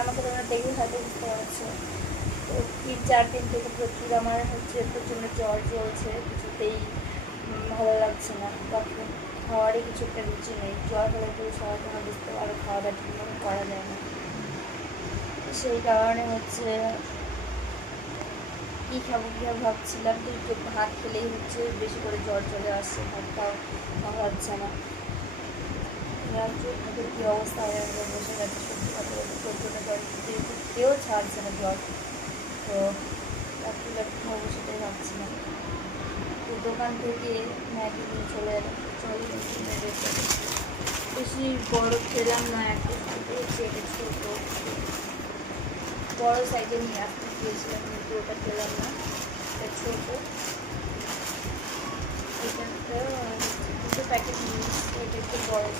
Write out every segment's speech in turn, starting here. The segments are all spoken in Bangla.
আমাকে তোমরা দেখে হয়তো বুঝতে পারছো। তো 3-4 দিন থেকে প্রচুর আমার প্রচণ্ড জ্বর চলছে, কিছুতেই ভালো লাগছে না, তখন খাওয়ারই কিছু একটা রুচি নেই। জ্বর হলে পুরো সবাই তোমরা বুঝতে পারো, খাওয়া দাওয়া ঠিকমতো করা যায় না। সেই কারণে কী খাবো ভাবছিলাম, কিন্তু ভাত খেলেই বেশি করে জ্বর চলে আসছে, ভাত খাওয়া যাচ্ছে না। কী অবস্থা হয়ে বসে গেছে, সত্যি কথা বলতে প্রচণ্ড জ্বর, কেউ ছাড়ছে না জ্বর। তো রাত্রিবেলা কী খাবো সেটাই ভাবছিলাম। তো দোকান থেকে ম্যাগি নিয়ে চলে এলাম, বেশি বড় খেলাম না, একটা ছোটো হচ্ছে, একটা ছোটো বড়ো সাইজে নিয়ে আসতে গিয়েছিলাম, কিন্তু ওটা খেলাম না, এটা ছোটো। এটা দুটো প্যাকেট নিয়ে এসেছি, এটা একটু বড়ো।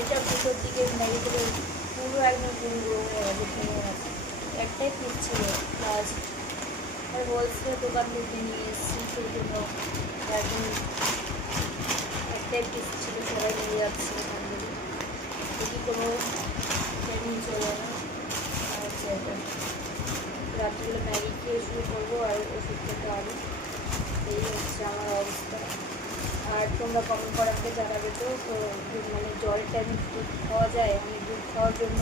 এটা দুটোর দিকে ম্যাগি করে পুরো একদম গুঁড়ো হয়ে গেছে, ভেঙে গেছে। একটাই পিস ছিল লাস্ট, আর বলছিল দোকান থেকে নিয়ে এসেছি, সেই জন্য একদম একটাই পিস ছিল, সবাই নিয়ে যাচ্ছে এখান থেকে। যদি কোনো নিয়ে চলে এলাম হচ্ছে এটা, রাত্রিবেলা ম্যাগি খেয়ে শুরু করবো আর ওষুধ খেতে হবে। এই হচ্ছে আমার অবস্থা। আর তোমরা কমেন্ট করে আমাকে জানাবে তো, মানে জ্বরের টাইমে দুধ খাওয়া যায়? আমি দুধ খাওয়ার জন্য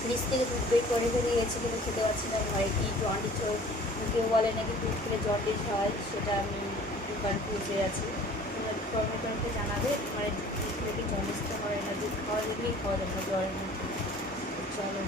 ফ্রিজ থেকে দুধ বের করে গিয়েছি, কিন্তু খেতে পারছি না, ভয়ে কি জন্ডিস। কেউ বলে নাকি দুধ খেলে জন্ডিস হয়, সেটা আমি কনফিউজে আছি। তোমরা কমেন্ট করে আমাকে জানাবে, মানে দুধ খেলে কি জন্ডিসটা হয় না, দুধ খাওয়া যদি খাওয়া যাবে না জ্বরের মধ্যে। চলো।